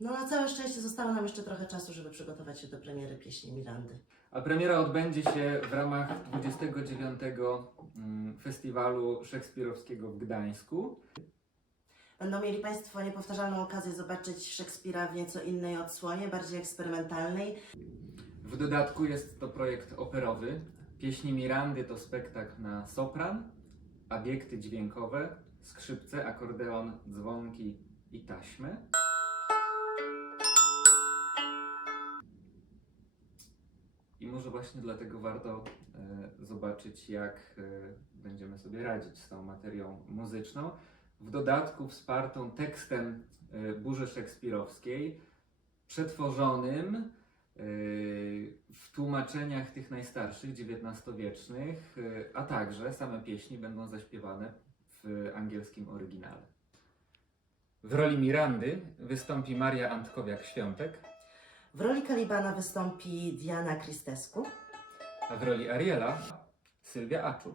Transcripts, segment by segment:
No na całe szczęście zostało nam jeszcze trochę czasu, żeby przygotować się do premiery pieśni Mirandy. A premiera odbędzie się w ramach 29 mm, Festiwalu Szekspirowskiego w Gdańsku. Będą mieli Państwo niepowtarzalną okazję zobaczyć Szekspira w nieco innej odsłonie, bardziej eksperymentalnej. W dodatku jest to projekt operowy. Pieśni Mirandy to spektakl na sopran, obiekty dźwiękowe, skrzypce, akordeon, dzwonki i taśmy. Może właśnie dlatego warto e, zobaczyć, jak e, będziemy sobie radzić z tą materią muzyczną. W dodatku wspartą tekstem e, Burzy Szekspirowskiej, przetworzonym w tłumaczeniach tych najstarszych, XIX-wiecznych, a także same pieśni będą zaśpiewane w angielskim oryginale. W roli Mirandy wystąpi Maria Antkowiak-Świątek, W roli Kalibana wystąpi Diana Kristesku. a w roli Ariela Sylwia Aczu.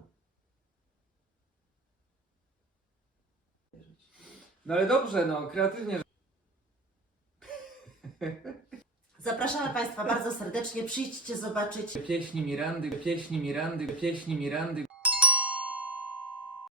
No ale dobrze, no kreatywnie. Zapraszamy Państwa bardzo serdecznie, przyjdźcie zobaczyć Pieśni Mirandy, pieśni Mirandy, pieśni Mirandy.